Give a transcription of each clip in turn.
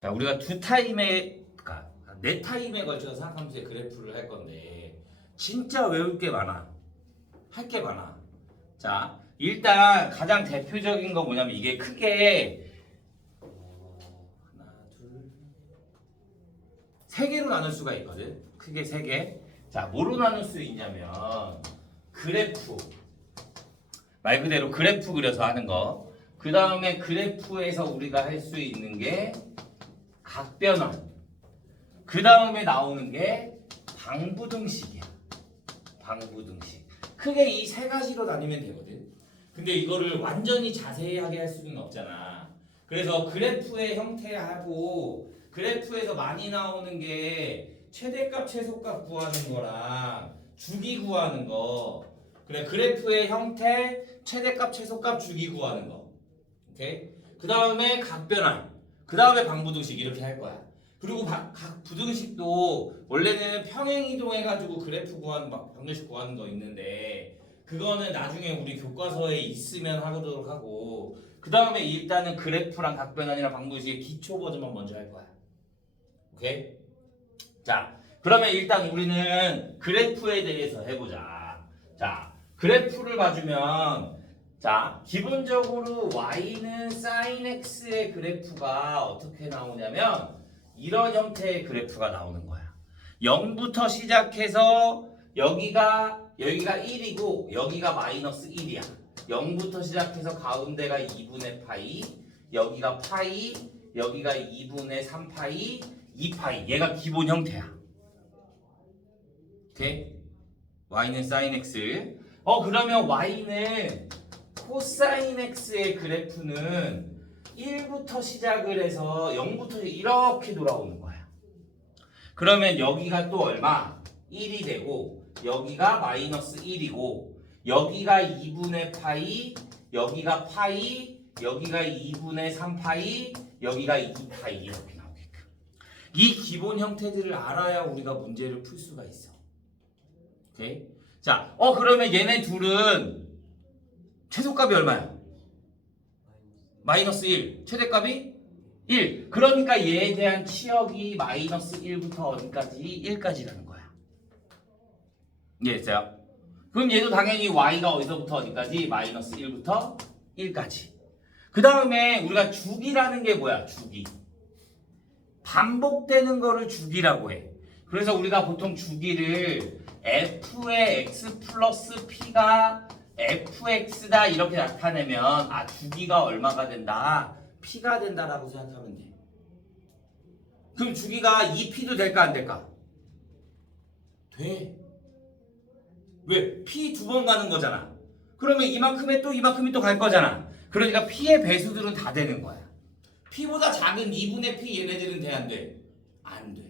자, 우리가 그러니까 네 타임에 걸쳐서 사각함수의 그래프를 할 건데 진짜 외울 게 많아. 할 게 많아. 자, 일단 가장 대표적인 거 뭐냐면 이게 크게 하나, 둘, 세 개로 나눌 수가 있거든. 크게 세 개. 자, 뭐로 나눌 수 있냐면 그래프. 말 그대로 그래프 그려서 하는 거. 그 다음에 그래프에서 우리가 할 수 있는 게 각변환. 그 다음에 나오는 게 방부등식이야. 방부등식. 크게 이 세 가지로 나뉘면 되거든. 근데 이거를 완전히 자세하게 할 수는 없잖아. 그래서 그래프의 형태하고 그래프에서 많이 나오는 게 최대값, 최소값 구하는 거랑 주기 구하는 거. 그래, 그래프의 형태, 최대값, 최소값, 주기 구하는 거. 오케이? 그 다음에 각변환. 그 다음에 방부등식 이렇게 할 거야. 그리고 각 부등식도 원래는 평행 이동해가지고 그래프 구하는 방정식 구하는 거 있는데 그거는 나중에 우리 교과서에 있으면 하도록 하고 그 다음에 일단은 그래프랑 각변환이랑 방정식의 기초 버전만 먼저 할 거야. 오케이? 자, 그러면 일단 우리는 그래프에 대해서 해보자. 자, 그래프를 봐주면 자, 기본적으로 y는 sin x의 그래프가 어떻게 나오냐면 이런 형태의 그래프가 나오는 거야. 0부터 시작해서 여기가 1이고 여기가 마이너스 1이야. 0부터 시작해서 가운데가 2분의 파이, 여기가 파이, 여기가 2분의 3파이, 2파이. 얘가 기본 형태야. 오케이? y는 sin x. 그러면 y는 코사인 x의 그래프는 1부터 시작을 해서 0부터 이렇게 돌아오는 거야. 그러면 여기가 또 얼마? 1이 되고 여기가 마이너스 1이고 여기가 2분의 파이, 여기가 파이, 여기가 2분의 3파이, 여기가 2파이 이렇게 나오게끔. 이 기본 형태들을 알아야 우리가 문제를 풀 수가 있어. 오케이? 자, 그러면 얘네 둘은 최소값이 얼마야? 마이너스 1. 최대값이 1. 그러니까 얘에 대한 치역이 마이너스 1부터 어디까지? 1까지라는 거야. 이해했어요? 그럼 얘도 당연히 y가 어디서부터 어디까지? 마이너스 1부터 1까지. 그 다음에 우리가 주기라는 게 뭐야? 주기. 반복되는 거를 주기라고 해. 그래서 우리가 보통 주기를 f의 x 플러스 p가 fx다 이렇게 나타내면 주기가 얼마가 된다? p가 된다라고 생각하면 돼. 그럼 주기가 2p도 될까 안 될까? 돼. 왜? p 두 번 가는 거잖아. 그러면 이만큼에 또 이만큼이 또 갈 거잖아. 그러니까 p의 배수들은 다 되는 거야. p보다 작은 2분의 p 얘네들은 돼 안 돼? 안 돼.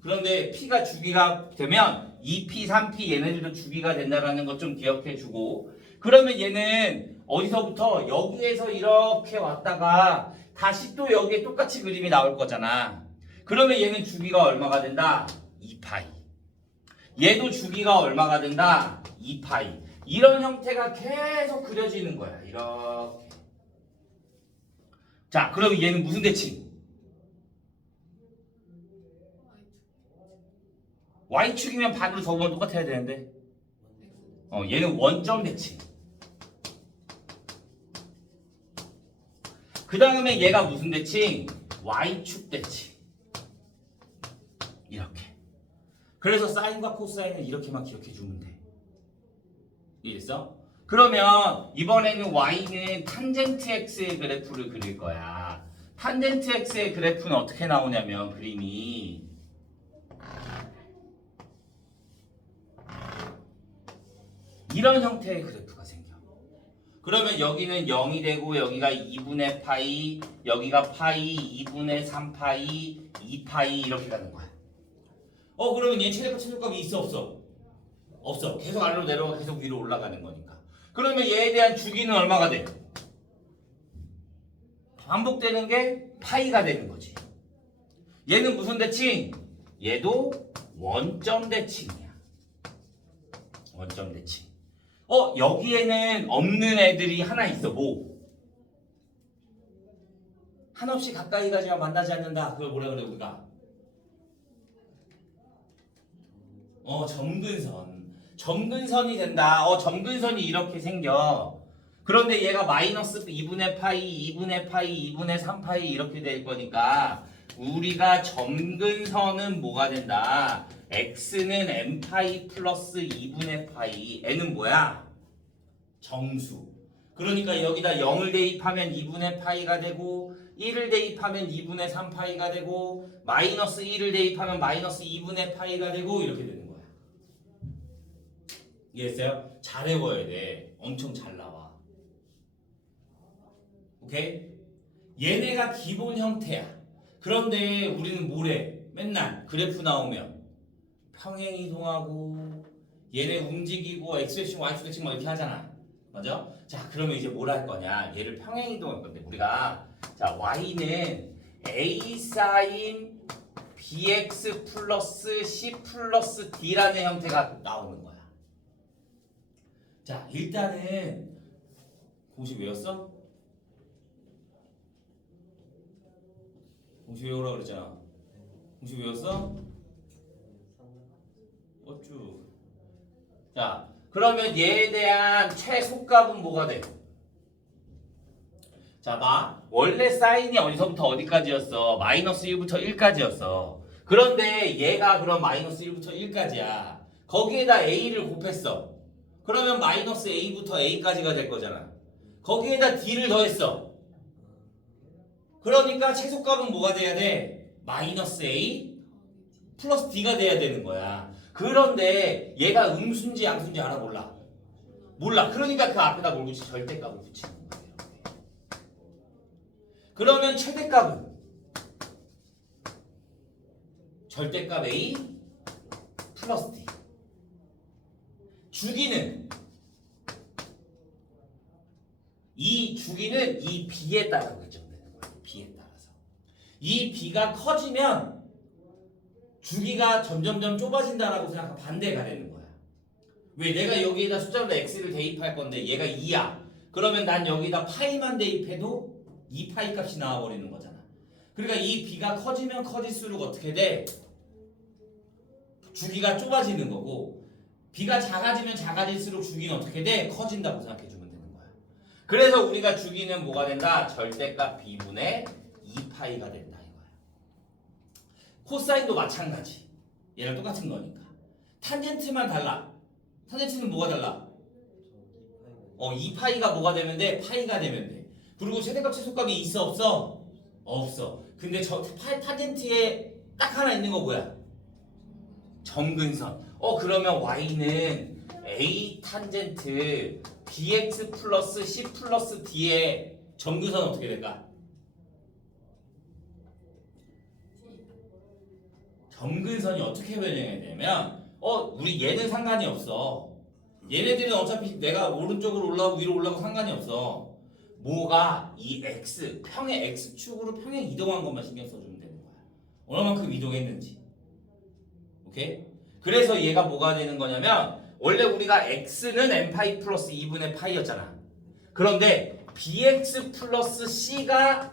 그런데 p가 주기가 되면 2p, 3p 얘네들도 주기가 된다라는 것 좀 기억해 주고 그러면 얘는 어디서부터 여기에서 이렇게 왔다가 다시 또 여기에 똑같이 그림이 나올 거잖아. 그러면 얘는 주기가 얼마가 된다? 2파이. 얘도 주기가 얼마가 된다? 2파이. 이런 형태가 계속 그려지는 거야. 이렇게. 자, 그러면 얘는 무슨 대칭? y축이면 반으로 접으면 똑같아야 되는데 얘는 원점 대칭. 그 다음에 얘가 무슨 대칭? y축 대칭. 이렇게. 그래서 사인과 코사인은 이렇게만 기억해 주면 돼. 이해됐어? 그러면 이번에는 y는 탄젠트 x의 그래프를 그릴 거야. 탄젠트 x의 그래프는 어떻게 나오냐면 그림이 이런 형태의 그래프가 생겨. 그러면 여기는 0이 되고 여기가 2분의 파이, 여기가 파이, 2분의 3파이, 2파이 이렇게 가는 거야. 그러면 얘 최대값 최소값이 있어 없어? 없어. 계속 아래로 내려가 계속 위로 올라가는 거니까. 그러면 얘에 대한 주기는 얼마가 돼? 반복되는 게 파이가 되는 거지. 얘는 무슨 대칭? 얘도 원점 대칭이야. 원점 대칭. 여기에는 없는 애들이 하나 있어. 뭐? 한없이 가까이 가지만 만나지 않는다. 그걸 뭐라 그래 우리가? 점근선. 점근선이 된다. 점근선이 이렇게 생겨. 그런데 얘가 마이너스 2분의 파이, 2분의 파이, 2분의 3파이 이렇게 될 거니까 우리가 점근선은 뭐가 된다? x는 n파이 플러스 2분의 파이. n은 뭐야? 정수. 그러니까 여기다 0을 대입하면 2분의 파이가 되고 1을 대입하면 2분의 3파이가 되고 마이너스 1을 대입하면 마이너스 2분의 파이가 되고 이렇게 되는 거야. 이해했어요? 잘 외워야 돼. 엄청 잘 나와. 오케이? 얘네가 기본 형태야. 그런데 우리는 뭐래? 맨날 그래프 나오면 평행이동하고 얘네 움직이고 x축, y축 막 이렇게 하잖아. 맞아? 자, 그러면 이제 뭘 할 거냐? 얘를 평행이동할 건데 우리가 자 y는 a sin bx 플러스 c 플러스 d라는 형태가 나오는 거야. 자, 일단은 공식 외웠어? 공식 외우라고 그랬잖아. 공식 외웠어? 어쭈. 자, 그러면 얘에 대한 최소값은 뭐가 돼? 자, 봐. 원래 사인이 어디서부터 어디까지였어? 마이너스 1부터 1까지였어. 그런데 얘가 그럼 마이너스 1부터 1까지야. 거기에다 a를 곱했어. 그러면 마이너스 a부터 a까지가 될 거잖아. 거기에다 d를 더했어. 그러니까 최소값은 뭐가 돼야 돼? 마이너스 a 플러스 d가 돼야 되는 거야. 그런데 얘가 음수인지 양수인지 알아? 몰라? 몰라. 그러니까 그 앞에다 뭘 붙이? 절대값을 붙이는 거예요. 그러면 최대값은? 절대값 a 플러스 d. 주기는? 이 주기는 이 b에 따라 결정되는 거예요. b에 따라서. 이 b가 커지면 주기가 점점점 좁아진다라고 생각하면 반대가 되는 거야. 왜? 내가 여기에다 숫자로 x를 대입할 건데 얘가 2야. 그러면 난 여기다 파이만 대입해도 2파이 값이 나와버리는 거잖아. 그러니까 이 b가 커지면 커질수록 어떻게 돼? 주기가 좁아지는 거고 b가 작아지면 작아질수록 주기는 어떻게 돼? 커진다고 생각해주면 되는 거야. 그래서 우리가 주기는 뭐가 된다? 절대값 b분의 2파이가 된다. 코사인도 마찬가지. 얘랑 똑같은 거니까. 탄젠트만 달라. 탄젠트는 뭐가 달라? 2파이가 뭐가 되면 돼? 파이가 되면 돼. 그리고 최대값 최소값이 있어 없어? 없어. 근데 저 탄젠트에 딱 하나 있는 거 뭐야? 점근선. 그러면 y는 a 탄젠트 bx 플러스 c 플러스 d의 점근선 어떻게 될까? 점근선이 어떻게 변형해야 되냐면 우리 얘는 상관이 없어. 얘네들은 어차피 내가 오른쪽으로 올라가고 위로 올라가고 상관이 없어. 뭐가 이 x 평행 x축으로 평행 이동한 것만 신경 써주면 되는 거야. 얼마만큼 이동했는지. 오케이? 그래서 얘가 뭐가 되는 거냐면 원래 우리가 x는 n파이 플러스 2분의 파이였잖아. 그런데 bx 플러스 c가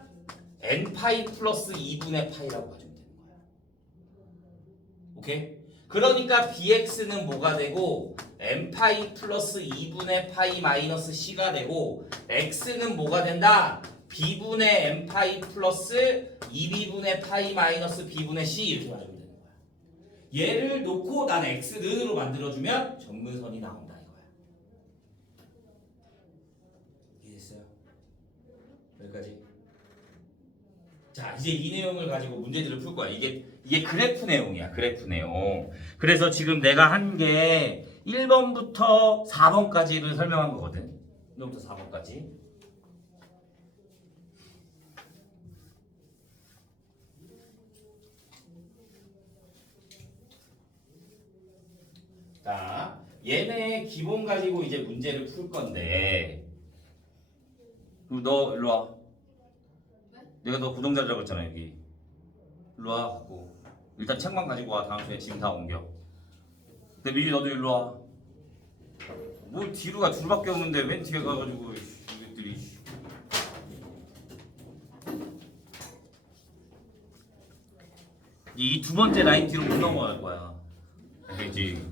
n파이 플러스 2분의 파이라고 하죠. 오케이? 그러니까 bx는 뭐가 되고 n파이 플러스 2분의 파이 마이너스 c가 되고 x는 뭐가 된다? b분의 n파이 플러스 2b분의 파이 마이너스 b분의 c 이렇게 맞으면 되는 거야. 얘를 놓고 난 x는으로 만들어주면 점근선이 나온다 이거야. 이해됐어요? 여기까지? 자, 이제 이 내용을 가지고 문제들을 풀 거야. 이게 그래프 내용이야. 그래프 내용. 그래서 지금 내가 한 게 1번부터 4번까지를 설명한 거거든. 1번부터 4번까지. 자, 얘네 기본 가지고 이제 문제를 풀 건데 그럼 너 일로 와. 내가 너 구독자라고 했잖아 여기. 일로 와 갖고 일단 책만 가지고 와. 다음 주에 짐 다 옮겨. 근데 미주 너도 일로 와. 뭘 뒤로 가. 둘밖에 없는데 웬 뒤에 가가지고 이것들이. 이 두 번째 라인 뒤로 못 넘어갈 거야. 알겠지?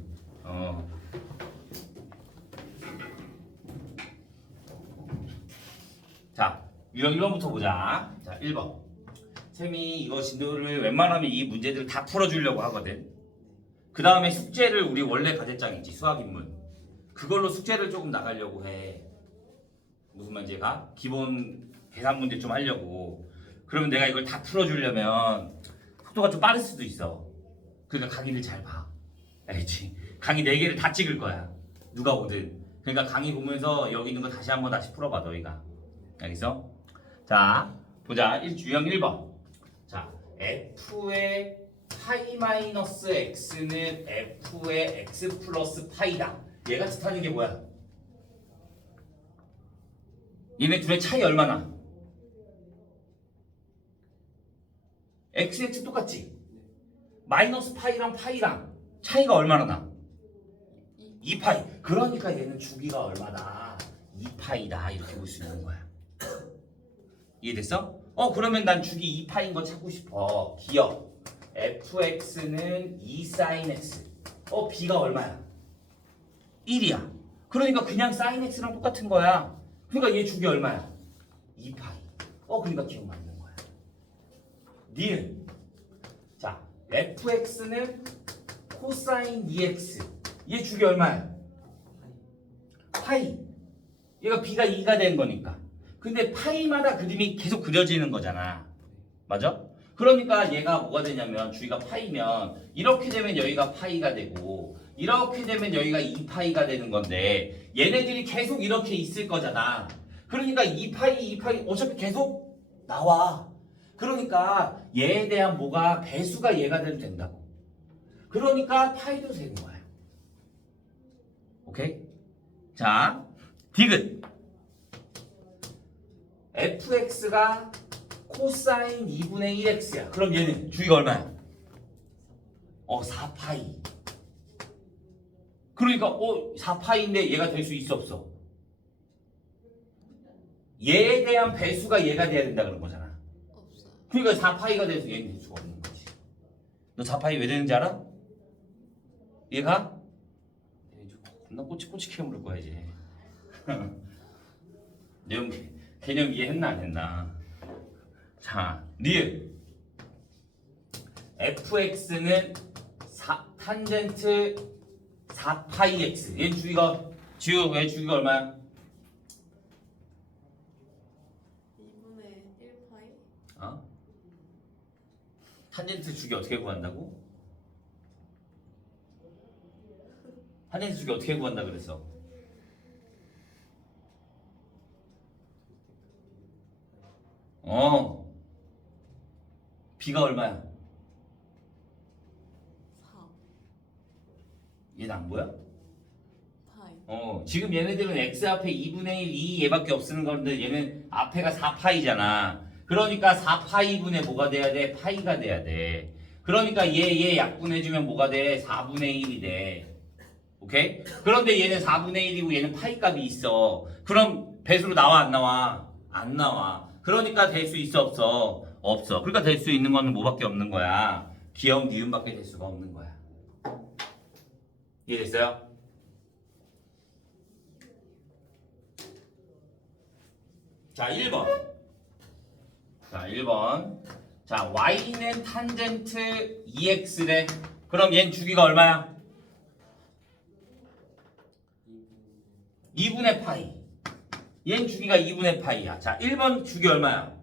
자, 유형 1번부터 보자. 자, 1번. 쌤이 이거 진도를 웬만하면 이 문제들 다 풀어주려고 하거든. 그 다음에 숙제를 우리 원래 과제장 있지, 수학인문. 그걸로 숙제를 조금 나가려고 해. 무슨 말인지 가? 기본 계산 문제 좀 하려고. 그러면 내가 이걸 다 풀어주려면 속도가 좀 빠를 수도 있어. 그러니까 강의를 잘 봐. 알겠지? 강의 4개를 다 찍을 거야. 누가 오든. 그러니까 강의 보면서 여기 있는 거 다시 한번 다시 풀어봐, 너희가. 알겠어? 자, 보자. 유형 1번. 자, f의 파이 마이너스 x는 f의 x 플러스 파이다. 얘가 뜻하는 게 뭐야? 얘네 둘의 차이 얼마나? x 똑같지? 마이너스 파이랑 파이랑 차이가 얼마나 나? 2파이. 그러니까 얘는 주기가 얼마다? 2파이다. 이렇게 볼 수 있는 거야. 이해됐어? 그러면 난 주기 2파인 거 찾고 싶어. 기억. fx는 2 sin x. b가 얼마야? 1이야. 그러니까 그냥 sin x랑 똑같은 거야. 그러니까 얘 주기 얼마야? 2파이. 그러니까 기억 맞는 거야. 니은. 자, fx는 코사인 2x. 얘 주기 얼마야? 파이. 얘가 b가 2가 된 거니까. 근데 파이마다 그림이 계속 그려지는 거잖아. 맞아? 그러니까 얘가 뭐가 되냐면 주기가 파이면 이렇게 되면 여기가 파이가 되고 이렇게 되면 여기가 2파이가 되는 건데 얘네들이 계속 이렇게 있을 거잖아. 그러니까 2파이 어차피 계속 나와. 그러니까 얘에 대한 뭐가 배수가 얘가 돼도 된다고. 그러니까 파이도 되는 거야. 오케이? 자, 디귿. fx가 코사인 2분의 1x야. 그럼 얘는 주기가 얼마야? 4파이. 그러니까 4파이인데 얘가 될 수 있어 없어? 얘에 대한 배수가 얘가 돼야 된다 그런 거잖아. 없어요. 그러니까 4파이가 돼서 얘는 될 수가 없는 거지. 너 4파이 왜 되는지 알아? 얘가? 겁나 꼬치꼬치 캐물을 거야 이제. 내용 개념 이해했나 안 했나? 자, 리을. fx는 탄젠트 4파이 x. 얘 주기가 얘 주기가 얼마야? 2분의 1파이? 탄젠트 주기 어떻게 구한다고? 탄젠트 주기 어떻게 구한다 그랬어? b가 얼마야? 4 얘는 안 보여? 파이. 지금 얘네들은 x 앞에 2분의 1, 2 얘밖에 없는 건데 얘는 앞에가 4파이잖아. 그러니까 4파이분의 뭐가 돼야 돼? 파이가 돼야 돼. 그러니까 얘 약분해주면 뭐가 돼? 4분의 1이 돼. 오케이? 그런데 얘는 4분의 1이고 얘는 파이 값이 있어. 그럼 배수로 나와 안 나와? 안 나와. 그러니까 될 수 있어 없어? 없어. 그러니까 될 수 있는 거는 뭐밖에 없는 거야? 기억 니은밖에 될 수가 없는 거야. 이해됐어요? 자, 1번. 자, 1번. 자, y는 탄젠트 2x래. 그럼 얘는 주기가 얼마야? 2분의 파이. 얘는 주기가 2분의 파이야. 자, 1번 주기 얼마야?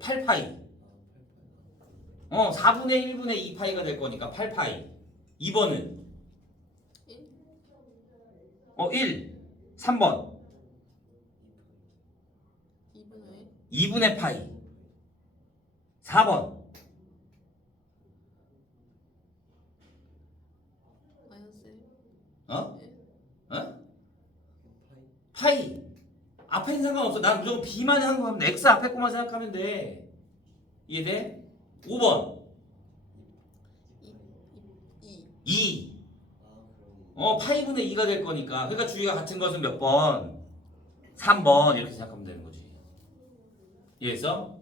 8파이. 4분의 1분의 2파이가 될 거니까 8파이. 2번은 1. 3번 2분의 2분의 파이. 4번 마이너스 1. 어? 파이. 앞에는 상관없어. 난 무조건 b만 생각하면 돼. x 앞에 거만 생각하면 돼. 이해돼? 5번 2. 2. 파이분의 2가 될 거니까. 그러니까 주기가 같은 것은 몇 번? 3번 이렇게 생각하면 되는 거지. 이해했어?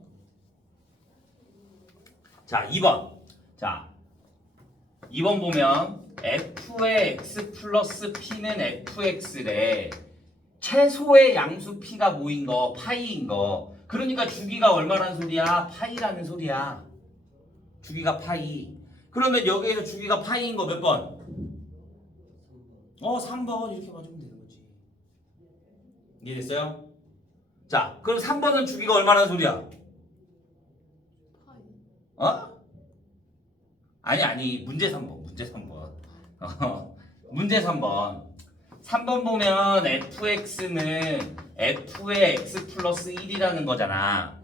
자, 2번. 자, 2번 보면 f의 x 플러스 p는 fx래. 최소의 양수 p가 뭐인 거? 파이인 거. 그러니까 주기가 얼마라는 소리야? 파이라는 소리야. 주기가 파이. 그러면 여기에서 주기가 파이인 거 몇 번? 3번 이렇게 맞으면 되는 거지. 이해됐어요? 자, 그럼 3번은 주기가 얼마라는 소리야? 파이. 어? 아니 문제 3번 문제 3번 3번 보면 fx는 f의 x 플러스 1이라는 거잖아.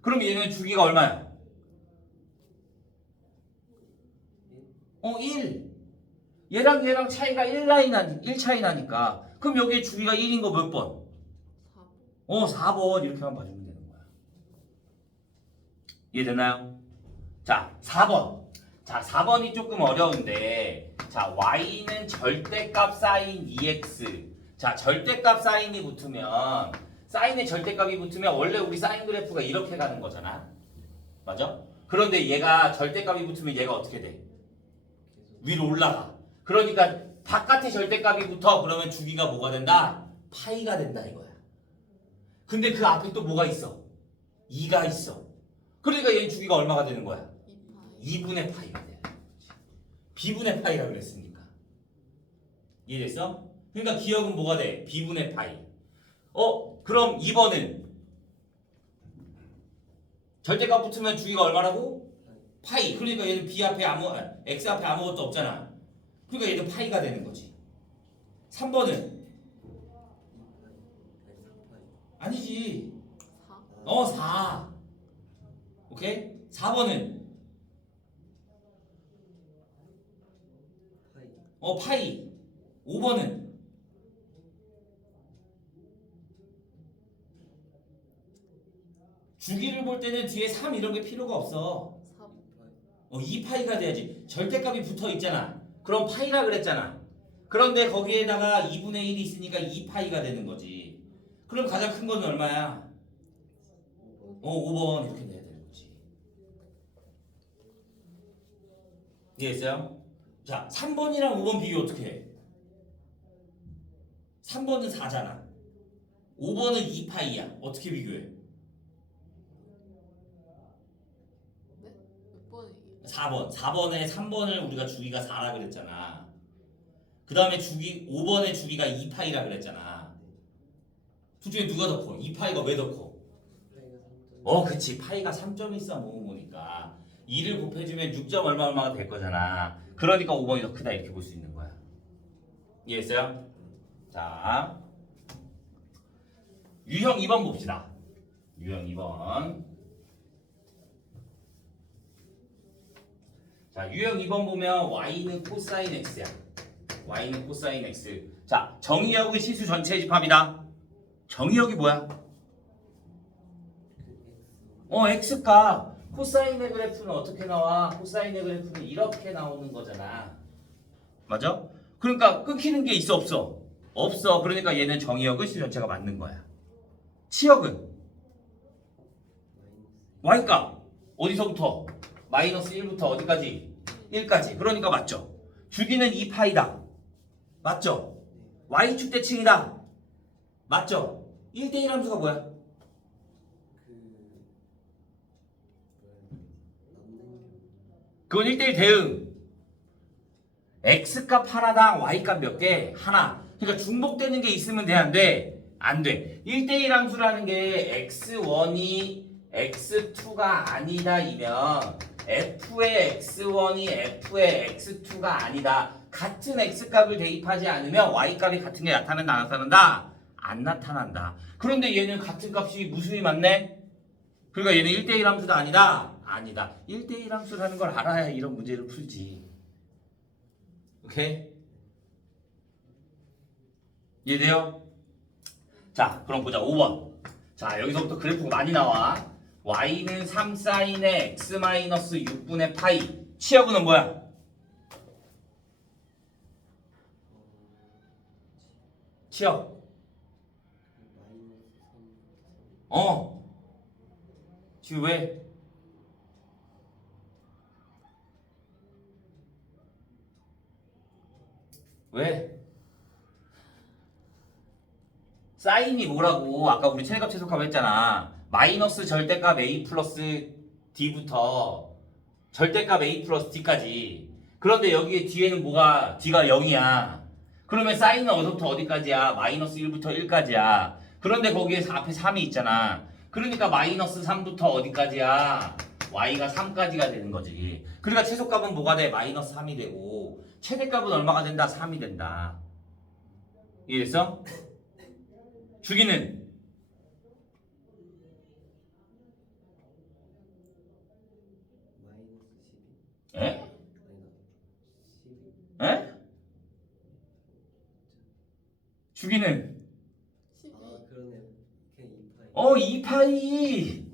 그럼 얘는 주기가 얼마야? 1. 얘랑 차이가 1 차이 나니까. 그럼 여기에 주기가 1인 거 몇 번? 4. 4번 이렇게만 봐주면 되는 거야. 이해됐나요? 자, 4번. 자, 4번이 조금 어려운데, 자, y는 절대값 사인 2x. 자, 절대값 사인이 붙으면, 사인의 절대값이 붙으면 원래 우리 사인 그래프가 이렇게 가는 거잖아. 맞아? 그런데 얘가 절대값이 붙으면 얘가 어떻게 돼? 위로 올라가. 그러니까 바깥의 절대값이 붙어. 그러면 주기가 뭐가 된다? 파이가 된다 이거야. 근데 그 앞에 또 뭐가 있어? 2가 있어. 그러니까 얘는 주기가 얼마가 되는 거야? 2파이. 2분의 파이가 돼요. b분의 파이라 그랬으니까. 이해됐어? 그러니까 기억은 뭐가 돼? b분의 파이. 그럼 2번은 절대값 붙으면 주기가 얼마라고? 파이. 그러니까 얘는 b 앞에 x 앞에 아무것도 없잖아. 그러니까 얘는 파이가 되는 거지. 3번은 아니지. 4. 4. 오케이? 4번은 파이. 5번은 주기를 볼 때는 뒤에 3 이런 게 필요가 없어. 3. 2파이가 돼야지. 절대값이 붙어 있잖아. 그럼 파이라 그랬잖아. 그런데 거기에다가 2분의 1이 있으니까 2파이가 되는 거지. 그럼 가장 큰 거는 얼마야? 5번 이렇게 내야 되는 거지. 이해했어요? 자, 3번이랑 5번 비교 어떻게 해? 3번은 4잖아. 5번은 2파이야. 어떻게 비교해? 네? 몇 번이에요? 4번. 4번에 3번을 우리가 주기가 4라 그랬잖아. 그 다음에 5번의 주기가 2파이라 그랬잖아. 둘 중에 누가 더 커? 2파이가 왜 더 커? 그치. 파이가 3.14 모으니까 2를 곱해주면 6점 얼마가 될 거잖아. 그러니까 5번이 더 크다 이렇게 볼 수 있는 거야. 이해했어요? 자, 유형 2번 봅시다. 유형 2번. 자, 유형 2번 보면 y는 코사인 x야. y는 코사인 x. 자, 정의역의 시수 전체 집합이다. 정의역이 뭐야? x값. 코사인의 그래프는 어떻게 나와? 코사인의 그래프는 이렇게 나오는 거잖아. 맞아? 그러니까 끊기는 게 있어 없어? 없어. 그러니까 얘는 정의역의 시수 전체가 맞는 거야. 치역은 y값 어디서부터? 마이너스 1부터 어디까지? 1까지. 그러니까 맞죠? 주기는 2파이다. 맞죠? y축 대칭이다. 맞죠? 1대1 함수가 뭐야? 그건 1대1 대응. x값 하나당 y값 몇 개? 하나. 그러니까 중복되는 게 있으면 돼, 안 돼? 안 돼. 1대1 함수라는 게 x1이 x2가 아니다 이면 f의 x1이 f의 x2가 아니다. 같은 x값을 대입하지 않으면 y값이 같은 게 나타난다 안 나타난다? 안 나타난다. 그런데 얘는 같은 값이 무수히 많네? 그러니까 얘는 1대1 함수도 아니다? 아니다. 1대1 함수라는 걸 알아야 이런 문제를 풀지. 오케이? 이해돼요? 자, 그럼 보자. 5번. 자, 여기서부터 그래프가 많이 나와. y는 3sin의 x-6분의 파이. 치역은 뭐야? 치역. 지금 왜? 왜? 사인이 뭐라고? 아까 우리 최대값 최소값 했잖아. 마이너스 절대값 a 플러스 d부터 절대값 a 플러스 d까지. 그런데 여기에 뒤에는 뭐가 d가 0이야. 그러면 사인은 어디서부터 어디까지야? 마이너스 1부터 1까지야. 그런데 거기에 앞에 3이 있잖아. 그러니까 마이너스 3부터 어디까지야? y가 3까지가 되는 거지. 그러니까 최소값은 뭐가 돼? 마이너스 3이 되고 최대값은 얼마가 된다? 3이 된다. 이해됐어? 주기는 에? 에? 주기는 12. 그러네. 그냥 2파이. 2파이.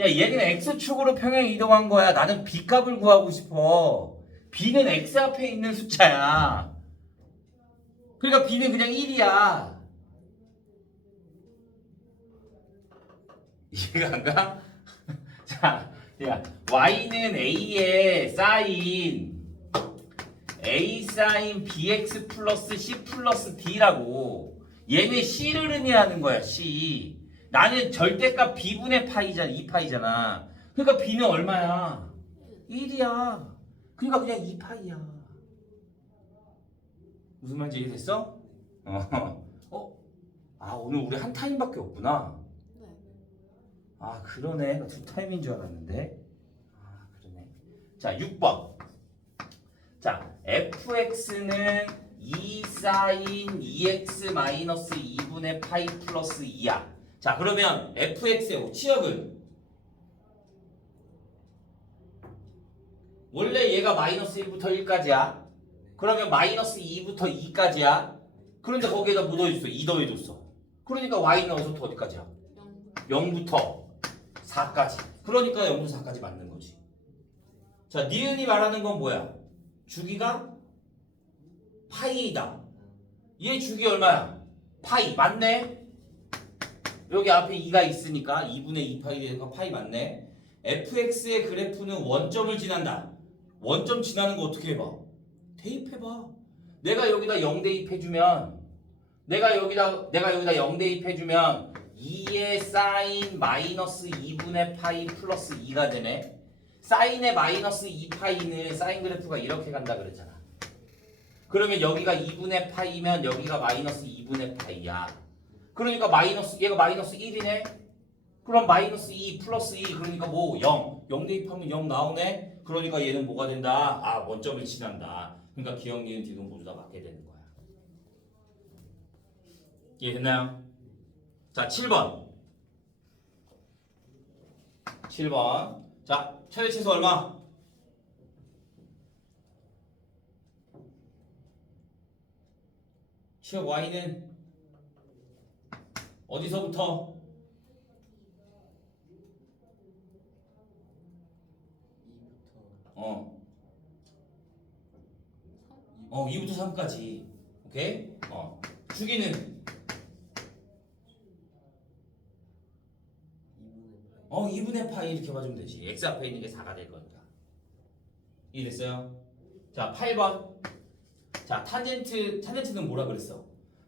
야, 얘는 x축으로 평행 이동한 거야. 나는 b값을 구하고 싶어. b는 x 앞에 있는 숫자야. 그러니까 b는 그냥 1이야. 이해가 안 가? 자, 야, y는 a의 사인 a 사인 bx 플러스 c 플러스 d라고. 얘는 c를 의미하는 거야. c. 나는 절대값 b분의 파이잖아. 2파이잖아. 그러니까 b는 얼마야? 1이야. 그러니까 그냥 2파이야. 무슨 말인지 이해됐어? 오늘 우리 한 타임밖에 없구나. 네. 아, 그러네. 나 두 타임인 줄 알았는데. 아, 그러네. 자, 6번. 자, fx는 2 사인 2x 마이너스 2분의 파이 플러스 2야. 자, 그러면 fx의 치역은 원래 얘가 마이너스 1부터 1까지야. 그러면 마이너스 2부터 2까지야. 그런데 거기에다 뭐 더해줬어? 2 더해줬어. 그러니까 y는 어디서부터 어디까지야? 0부터 4까지. 그러니까 0부터 4까지 맞는 거지. 자, 니은이 말하는 건 뭐야? 주기가 파이다. 얘 주기 얼마야? 파이. 맞네? 여기 앞에 2가 있으니까 2분의 2파이 되니까 파이 맞네. fx의 그래프는 원점을 지난다. 원점 지나는 거 어떻게 해봐? 대입해봐. 내가 여기다 0 대입해주면 내가 여기다 0 대입해주면 2의 사인 마이너스 2분의 파이 플러스 2가 되네. 사인의 마이너스 2파이는 사인 그래프가 이렇게 간다 그랬잖아. 그러면 여기가 2분의 파이면 여기가 마이너스 2분의 파이야. 그러니까 얘가 마이너스 1이네. 그럼 마이너스 2 플러스 2 그러니까 뭐 0. 0 대입하면 0 나오네. 그러니까 얘는 뭐가 된다? 아, 원점을 지난다. 그러니까 기억, 니은, 디귿 모두 다 맞게 되는 거야. 이해됐나요? 자, 7번. 7번. 자, 최대 최소 얼마? 치역 y는 어디서부터? 2부터 3까지. 오케이? 주기는 2분의 파이 이렇게 봐주면 되지. x 앞에 있는 게 4가 될 거니까. 이해됐어요? 자, 8번. 자, 탄젠트는 뭐라 그랬어?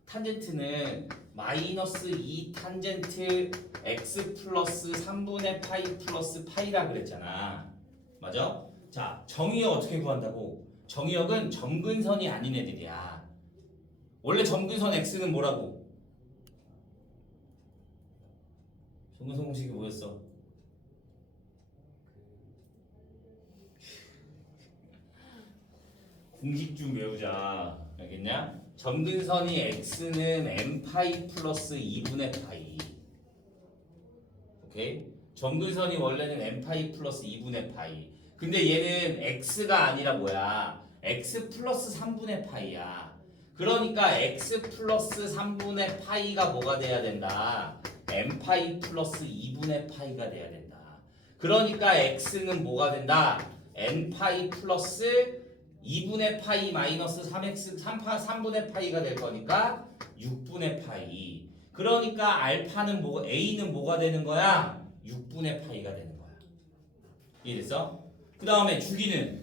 탄젠트는 마이너스 2 탄젠트 x 플러스 3분의 파이 플러스 파이라 그랬잖아. 맞아? 자, 정의역 어떻게 구한다고? 정의역은 점근선이 아닌 애들이야. 원래 점근선 x는 뭐라고? 점근선 공식이 뭐였어? 공식 좀 외우자. 알겠냐? 점근선이 x는 m 파이 플러스 2분의 파이. 오케이? 점근선이 원래는 m 파이 플러스 2분의 파이. 근데 얘는 x가 아니라 뭐야? x 플러스 3분의 파이야. 그러니까 x 플러스 3분의 파이가 뭐가 돼야 된다? m 파이 플러스 2분의 파이가 돼야 된다. 그러니까 x는 뭐가 된다? n 파이 플러스 2분의 파이 마이너스 3x 3분의 파이가 될 거니까 6분의 파이. 그러니까 알파는 뭐 A는 뭐가 되는 거야? 6분의 파이가 되는 거야. 이해됐어? 그 다음에 주기는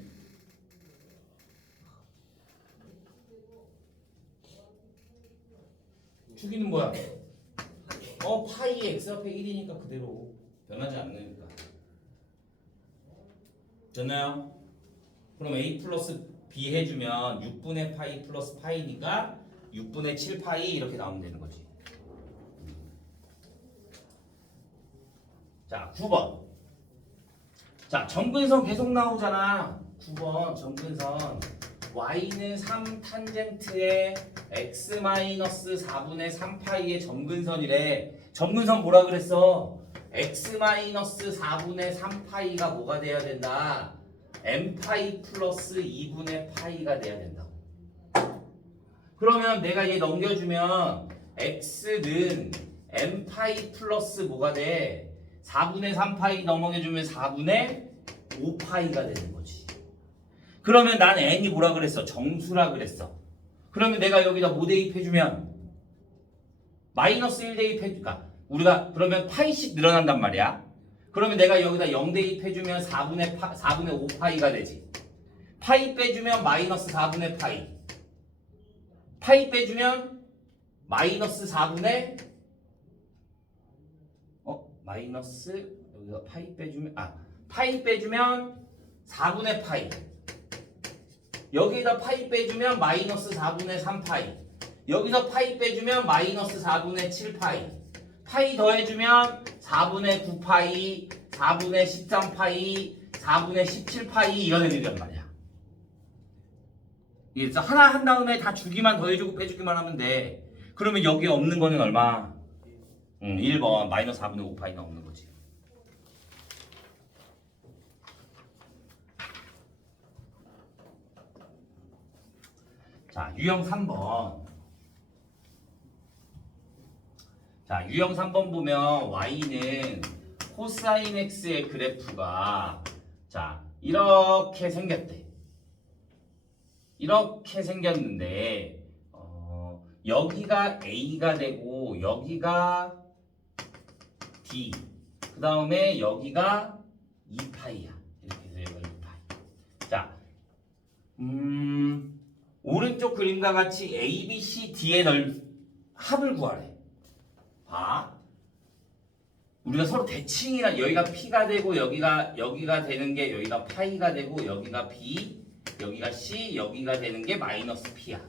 뭐야? 파이 x 앞에 1이니까 그대로 변하지 않으니까. 됐나요? 그럼 a 플러스 b 해주면 6분의 파이 플러스 파이니까 6분의 7 파이 이렇게 나오면 되는 거지. 자, 9번. 자, 점근선 계속 나오잖아. 9번 점근선. y는 3 탄젠트의 x-4분의 3파이의 점근선이래. 점근선 뭐라 그랬어? x-4분의 3파이가 뭐가 돼야 된다? m파이 플러스 2분의 파이가 돼야 된다고. 그러면 내가 얘 넘겨주면 x는 m파이 플러스 뭐가 돼? 4분의 3파이 넘어가주면 4분의 5파이가 되는 거지. 그러면 난 n이 뭐라 그랬어? 정수라 그랬어. 그러면 내가 여기다 뭐 대입해주면 마이너스 1 대입해줄까? 우리가 그러면 파이씩 늘어난단 말이야. 그러면 내가 여기다 0 대입해주면 4분의 5파이가 되지. 파이 빼주면 마이너스 4분의 파이. 파이 빼주면 마이너스 4분의 마이너스 여기다 파이 빼주면 파이 빼주면 4분의 파이. 여기다 파이 빼주면 마이너스 4분의 3파이. 여기서 파이 빼주면 마이너스 4분의 7파이. 파이 더해주면 4분의 9파이, 4분의 13파이, 4분의 17파이 이런 애들이란 말이야. 그래서 하나 한 다음에 다 주기만 더해주고 빼주기만 하면 돼. 그러면 여기에 없는 거는 얼마? 1번 마이너스 4분의 5파이가 없는 거지. 자, 유형 3번. 자, 유형 3번 보면 y는 코사인 x의 그래프가 자, 이렇게 생겼대. 이렇게 생겼는데 여기가 a가 되고 여기가 d. 그 다음에 여기가 2파이야. 이렇게 해서 여기가 2파이. 자, 오른쪽 그림과 같이 A, B, C, D의 합을 구하래. 봐. 우리가 서로 대칭이란 여기가 P가 되고 여기가 되는 게 여기가 파이가 되고 여기가 B, 여기가 C, 여기가 되는 게 마이너스 P야.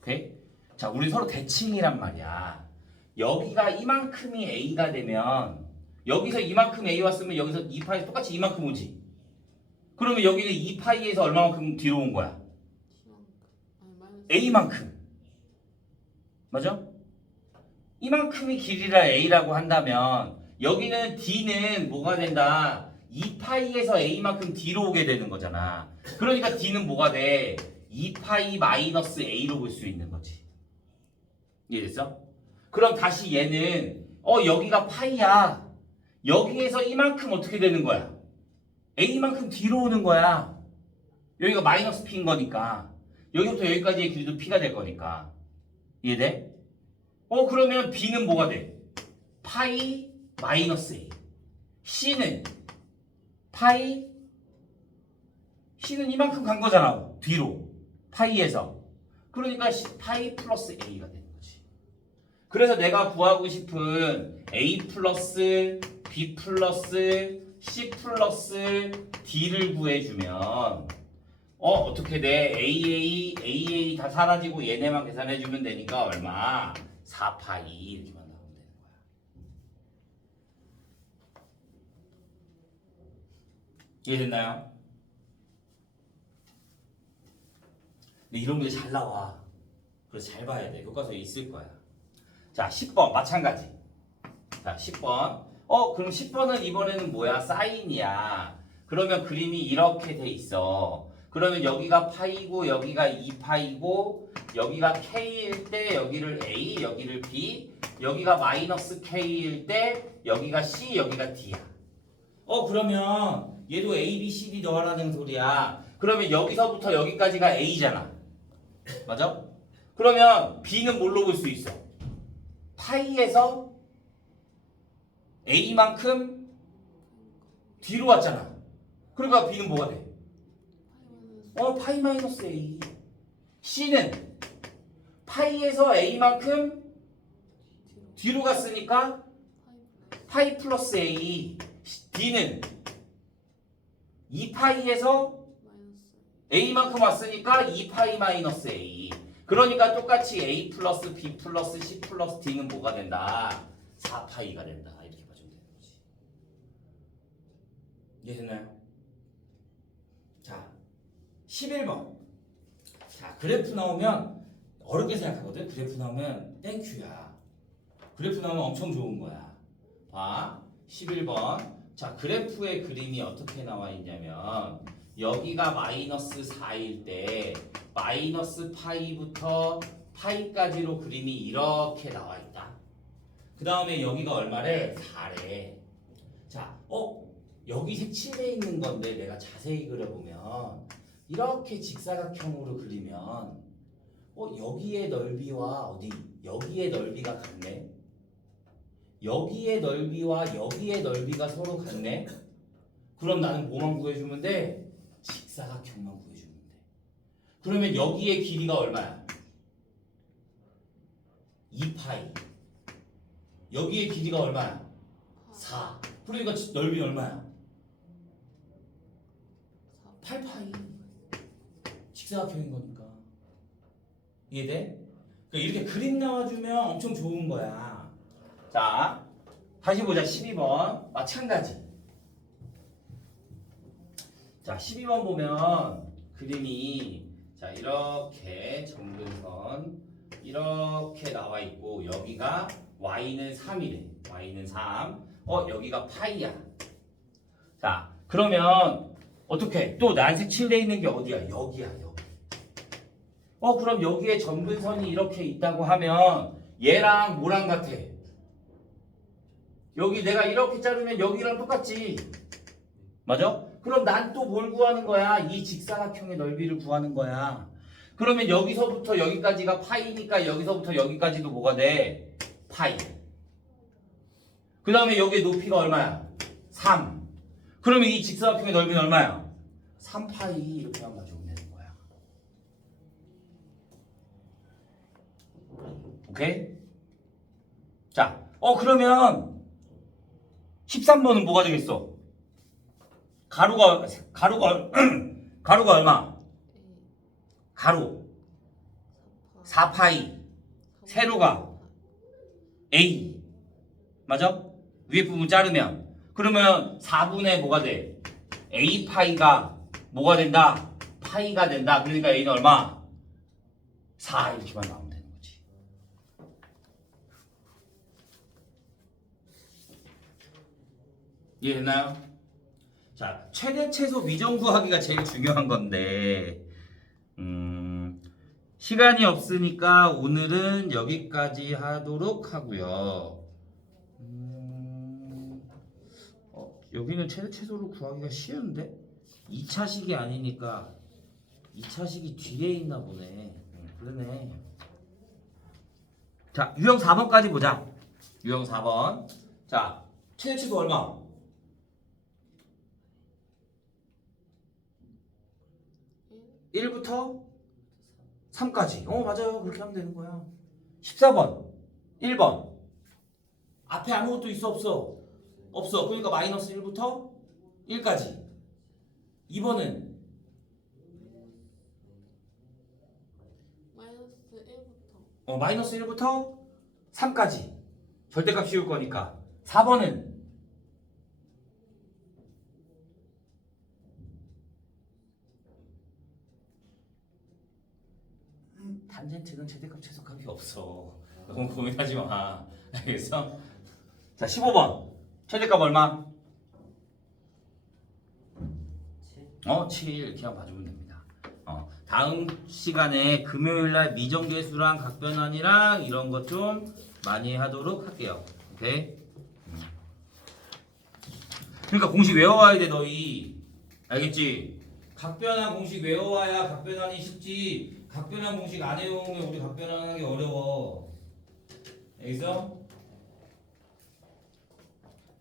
오케이? 자, 우리 서로 대칭이란 말이야. 여기가 이만큼이 A가 되면 여기서 이만큼 A 왔으면 여기서 2파이에서 똑같이 이만큼 오지. 그러면 여기는 2파이에서 얼마만큼 뒤로 온 거야? A만큼. 맞아? 이만큼이 길이라 A라고 한다면 여기는 D는 뭐가 된다? 2파이에서 A만큼 뒤로 오게 되는 거잖아. 그러니까 D는 뭐가 돼? 2파이 마이너스 A로 볼 수 있는 거지. 이해됐어? 그럼 다시 얘는 여기가 파이야. 여기에서 이만큼 어떻게 되는 거야? A만큼 뒤로 오는 거야. 여기가 마이너스 P인 거니까. 여기부터 여기까지의 길이도 P가 될 거니까. 이해돼? 그러면 B는 뭐가 돼? 파이 마이너스 A. C는 C는 이만큼 간 거잖아. 뒤로. 파이에서. 그러니까 파이 플러스 A가 되는 거지. 그래서 내가 구하고 싶은 A 플러스 B 플러스 C 플러스 D를 구해주면 어떻게 돼? AA 다 사라지고 얘네만 계산해주면 되니까 얼마? 4파이 이렇게만 나오면 되는 거야. 이해됐나요? 근데 이런 게 잘 나와. 그래서 잘 봐야 돼. 교과서에 있을 거야. 자, 10번 마찬가지. 자, 10번. 그럼 10번은 이번에는 뭐야? 사인이야. 그러면 그림이 이렇게 돼 있어. 그러면 여기가 파이고 여기가 2파이고 여기가 K일 때 여기를 A, 여기를 B, 여기가 마이너스 K일 때 여기가 C, 여기가 D야. 그러면 얘도 A, B, C, D 넣으라는 소리야. 그러면 여기서부터 여기까지가 A잖아. 맞아? 그러면 B는 뭘로 볼 수 있어? 파이에서 A만큼 뒤로 왔잖아. 그러니까 B는 뭐가 돼? 파이 마이너스 A. C는 파이에서 A만큼 뒤로 갔으니까 파이 플러스 A. D는 2파이에서 A만큼 왔으니까 2파이 마이너스 A. 그러니까 똑같이 A 플러스 B 플러스 C 플러스 D는 뭐가 된다? 4파이가 된다. 이렇게 봐주면 되는 거지. 이해됐나요? 자, 11번. 자, 그래프 나오면 어렵게 생각하거든. 그래프 나오면 땡큐야. 그래프 나오면 엄청 좋은 거야. 봐, 11번. 자, 그래프의 그림이 어떻게 나와 있냐면 여기가 마이너스 4일 때 마이너스 파이부터 파이까지로 그림이 이렇게 나와 있다. 그 다음에 여기가 얼마래? 4래. 자, 여기 색칠돼 있는 건데 내가 자세히 그려보면 이렇게 직사각형으로 그리면 여기의 넓이와 어디? 여기의 넓이가 같네. 여기의 넓이와 여기의 넓이가 서로 같네. 그럼 나는 뭐만 구해주면 돼? 직사각형만 구해주면 돼. 그러면 여기의 길이가 얼마야? 2파이. 여기의 길이가 얼마야? 4. 그러니까 넓이 얼마야? 8파이. 직사각형인 거니까. 이해돼? 그러니까 이렇게 그림 나와주면 엄청 좋은 거야. 자, 다시 보자. 12번. 마찬가지. 자, 12번 보면 그림이 자, 이렇게 점근선 이렇게 나와 있고 여기가 y는 3이래. y는 3. 여기가 파이야. 자, 그러면 어떻게? 또 난색 칠돼 있는 게 어디야? 여기야, 여기. 그럼 여기에 점근선이 이렇게 있다고 하면 얘랑 뭐랑 같아? 여기 내가 이렇게 자르면 여기랑 똑같지. 맞아? 그럼 난 또 뭘 구하는 거야? 이 직사각형의 넓이를 구하는 거야. 그러면 여기서부터 여기까지가 파이니까 여기서부터 여기까지도 뭐가 돼? 파이. 그 다음에 여기의 높이가 얼마야? 3. 그러면 이 직사각형의 넓이는 얼마야? 3파이. 이렇게만 가져오면 되는 거야. 오케이? 자, 그러면 13번은 뭐가 되겠어? 가루가 얼마? 가루 4파이. 세로가 A. 맞아? 위에 부분 자르면 그러면 4분의 뭐가 돼? A 파이가 뭐가 된다? 파이가 된다. 그러니까 A는 얼마? 4 이렇게만 나오면 되는 거지. 이해됐나요? 자, 최대 최소 미정 구하기가 제일 중요한 건데 시간이 없으니까 오늘은 여기까지 하도록 하고요. 여기는 최대 최소를 구하기가 쉬운데 2차식이 아니니까 2차식이 뒤에 있나 보네. 그러네. 자, 유형 4번까지 보자. 유형 4번. 자, 최대 최소 얼마? 1부터 3까지. 맞아요. 그렇게 하면 되는 거야. 14번. 1번. 앞에 아무것도 있어 없어? 없어. 그러니까 마이너스 1부터 1까지. 2번은 마이너스 1부터 3까지. 절대값 씌울 거니까. 4번은 탄젠트는 최대값 최소값이 없어. 너무 고민하지 마. 알겠어? 자, 15번. 최대값 얼마? 7 이렇게 한번 봐주면 됩니다. 다음 시간에 금요일날 미정계수랑 각변환이랑 이런 것 좀 많이 하도록 할게요. 오케이? 그러니까 공식 외워와야 돼 너희. 알겠지? 각변환 공식 외워와야 각변환이 쉽지. 각변환 공식 안 외우면 우리 각변환 하기 어려워. 여기서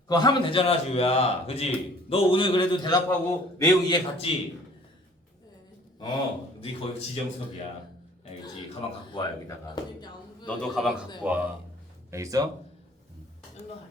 그거 하면 되잖아 지우야. 그지? 너 오늘 그래도 대답하고 내용 이해 갔지? 네 거기 지정 수업이야. 알겠지? 가방 갖고 와 여기다가. 이게 안 보여. 너도 가방 갖고 와. 알겠어? 일로 할게.